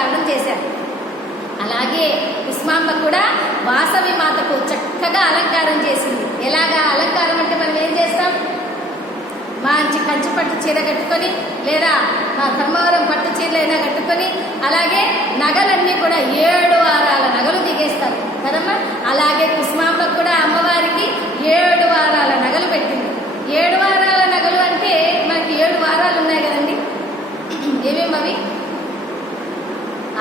అలంకారం చేశారు. అలాగే కుసుమాంబ కూడా వాసవి మాతకు చక్కగా అలంకారం చేసింది. ఎలాగా అలంకారం అంటే మనం ఏం చేస్తాం, మంచి కంచి పట్టు చీర కట్టుకొని లేదా మా ధర్మవరం పట్టు చీరలైనా కట్టుకొని అలాగే నగలన్నీ కూడా 7 వారాల నగలు దిగేస్తారు కదమ్మా. అలాగే కుసుమాంబ కూడా అమ్మవారికి 7 వారాల నగలు పెట్టింది. 7 వారాల నగలు అంటే మనకి 7 వారాలు ఉన్నాయి కదండి. ఏమేమి అవి?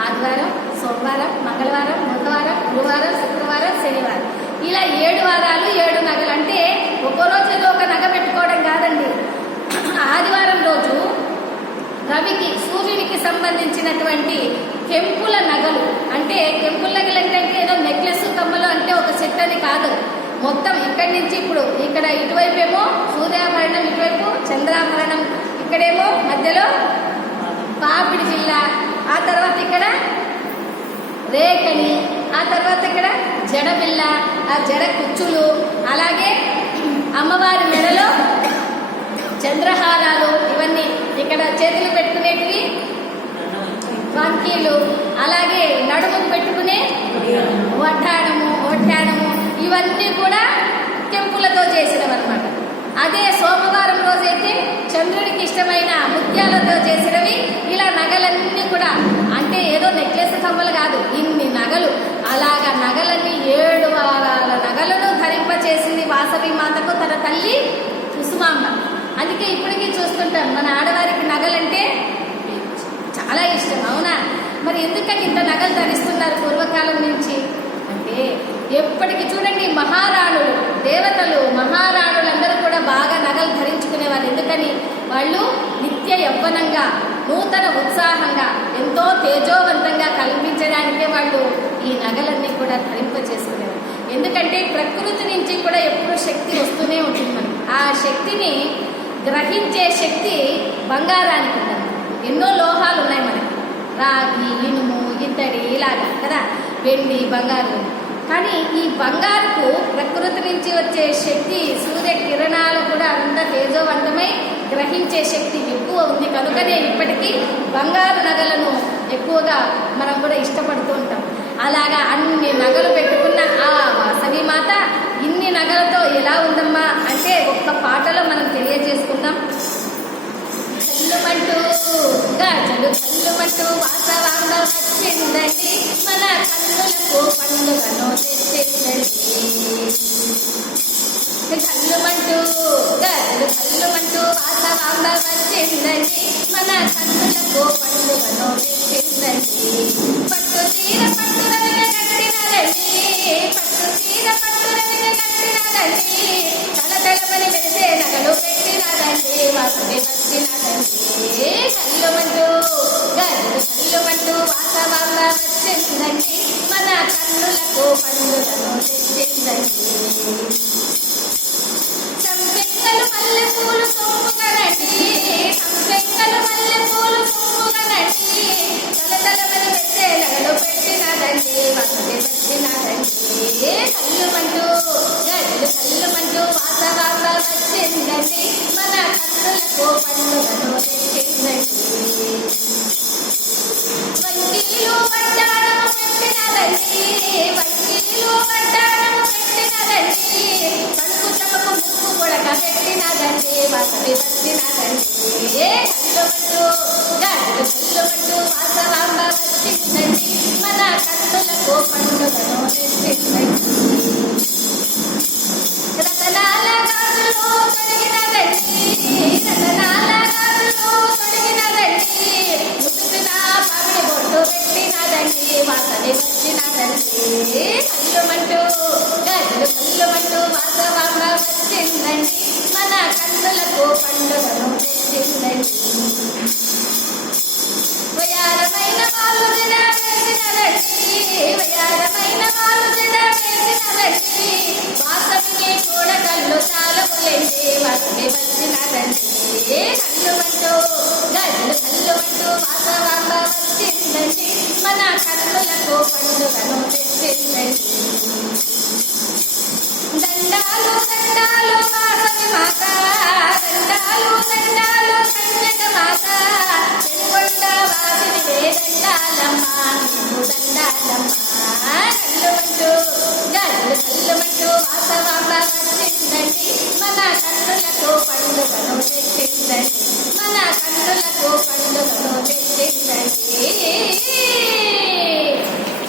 ఆదివారం, సోమవారం, మంగళవారం, బుధవారం, గురువారం, శుక్రవారం, శనివారం, ఇలా 7 వారాలు 7 నగలు. అంటే ఒక్కో రోజు ఏదో ఒక నగ పెట్టుకోవడం కాదండి. ఆదివారం రోజు రవికి సూర్యునికి సంబంధించినటువంటి కెంపుల నగలు, అంటే కెంపుల నగలు అంటే ఏదో నెక్లెస్ కమ్మలు అంటే ఒక సెట్ అని కాదు. మొత్తం ఇక్కడి నుంచి ఇప్పుడు ఇక్కడ ఇటువైపు ఏమో సూర్యాభరణం, ఇటువైపు చంద్రాభరణం, ఇక్కడేమో మధ్యలో పాపిడి జిల్ల, ఆ తర్వాత ఇక్కడ రేఖని, ఆ తర్వాత ఇక్కడ జడబిల్ల, ఆ జడ కుచ్చులు, అలాగే అమ్మవారి మెడలో చంద్రహారాలు, ఇవన్నీ ఇక్కడ చేతులు పెట్టుకునేటివి వంకీలు, అలాగే నడుముకు పెట్టుకునే ఒడ్డాణము, ఇవన్నీ కూడా కెంపులతో చేసినవన్నమాట. అదే సోమవారం రోజైతే చంద్రుడికి ఇష్టమైన ముత్యాలతో చేసినవి. ఇలా నగలన్నీ కూడా అంటే ఏదో నెక్లెస్ కమ్మలు కాదు, ఇన్ని నగలు. అలాగా నగలన్నీ 7 వారాల నగలను ధరింపచేసింది వాసవి మాతకు తన తల్లి కుసుమాంబ. అందుకే ఇప్పటికీ చూస్తుంటాం మన ఆడవారికి నగలంటే చాలా ఇష్టం, అవునా? మరి ఎందుకని ఇంత నగలు ధరిస్తున్నారు పూర్వకాలం నుంచి అంటే, ఎప్పటికీ చూడండి మహారాణులు, దేవతలు, మహారాణులందరూ కూడా బాగా నగలు ధరించుకునేవాళ్ళు. ఎందుకని? వాళ్ళు నిత్య యవ్వనంగా, నూతన ఉత్సాహంగా, ఎంతో తేజోవంతంగా కల్పించడానికే వాళ్ళు ఈ నగలన్నీ కూడా ధరింపచేసుకునేవారు. ఎందుకంటే ప్రకృతి నుంచి కూడా ఎప్పుడూ శక్తి వస్తూనే ఉంటుంది మనకి. ఆ శక్తిని గ్రహించే శక్తి బంగారానికి ఉందండి. ఎన్నో లోహాలు ఉన్నాయి మనకి, రాగి, ఇనుము, ఇత్తడి, ఇలాగా కదా, వెండి, బంగారు. కానీ ఈ బంగారుకు ప్రకృతి నుంచి వచ్చే శక్తి, సూర్య కిరణాలు కూడా అంత తేజోవంతమై గ్రహించే శక్తి ఎక్కువ ఉంది. కనుకనే ఇప్పటికీ బంగారు నగలను ఎక్కువగా మనం కూడా ఇష్టపడుతూ ఉంటాం. అలాగా అన్ని నగలు పెట్టుకున్న ఆ వాసవి మాత ఇన్ని నగలతో ఎలా ఉందమ్మా అంటే ఒక్క పాటలో మనం తెలియజేసుకుందాం. కల్లుమంటూ గాజలు కల్లుమంటూ వాసవాంబ వచ్చిందండి, మన కన్నులకు పండుగను తెచ్చిందండి. కల్లుమంటూ గాజలు కల్లుమంటూ వాసవాంబ వచ్చిందండి, మన కన్నులకు పండుగను తెచ్చిందండి. పట్టు చీర పట్టు రవిక కట్టినదండి, పట్టు చీర పట్టు రవిక కట్టినదండి, తలతలమని మెరిసే నగలు పెట్టినదండి, వాసవి వచ్చినదండి. కల్లుమంటూ గాజలు కల్లుమంటూ వాసవాంబ వచ్చిందండి, మన కన్నులకు పండుగను తెచ్చిందండి. సంపెంగలు మల్లె పూలు సొమ్ముగనండి, సంపెంగలు మల్లె పూలు సొమ్ముగనండి, తలతలమని మెరిసే నగలు పెట్టినదండి, వాసవి వచ్చినదండి. కల్లుమంటూ గాజలు కల్లుమంటూ వాసవాంబ వచ్చిందండి, మన కన్నులకు పండుగను తెచ్చిందండి. వంకీలు వడ్డాణము పెట్టినదండి, వంకీలు వడ్డాణము పెట్టినదండి, కడుపు చమకు ముక్కు పొడక పెట్టినదండి, వాసవి వచ్చినదండి. కల్లుమంటూ గాజలు కల్లుమంటూ వాసవాంబ వచ్చిందండి, మన కన్నులకు పండుగను తెచ్చిందండి. రతనాల గాజులు తొడిగినదండి, రతనాల గాజులు తొడిగినదండి, ముసుగున పవిడి బొట్టు పెట్టినదండి, వాసవి వచ్చినదండి. కల్లుమంటూ గాజులు కల్లుమంటూ వాసవాంబ వచ్చిందండి, మన కన్నులకు పండుగను తెచ్చిందండి. వయారమైన వాళ్ళు జడ వేసినదండి, వయారమైన వాళ్ళు జడ వేసినదండి, వాసవిని కూడా కళ్ళు చాలములేండి, వాసవి వచ్చినదండి. కల్లుమంటూ గాజులు కల్లుమంటూ వాసవాంబ వచ్చిందండి, మన కన్నులకు పండుగను తెచ్చిందండి.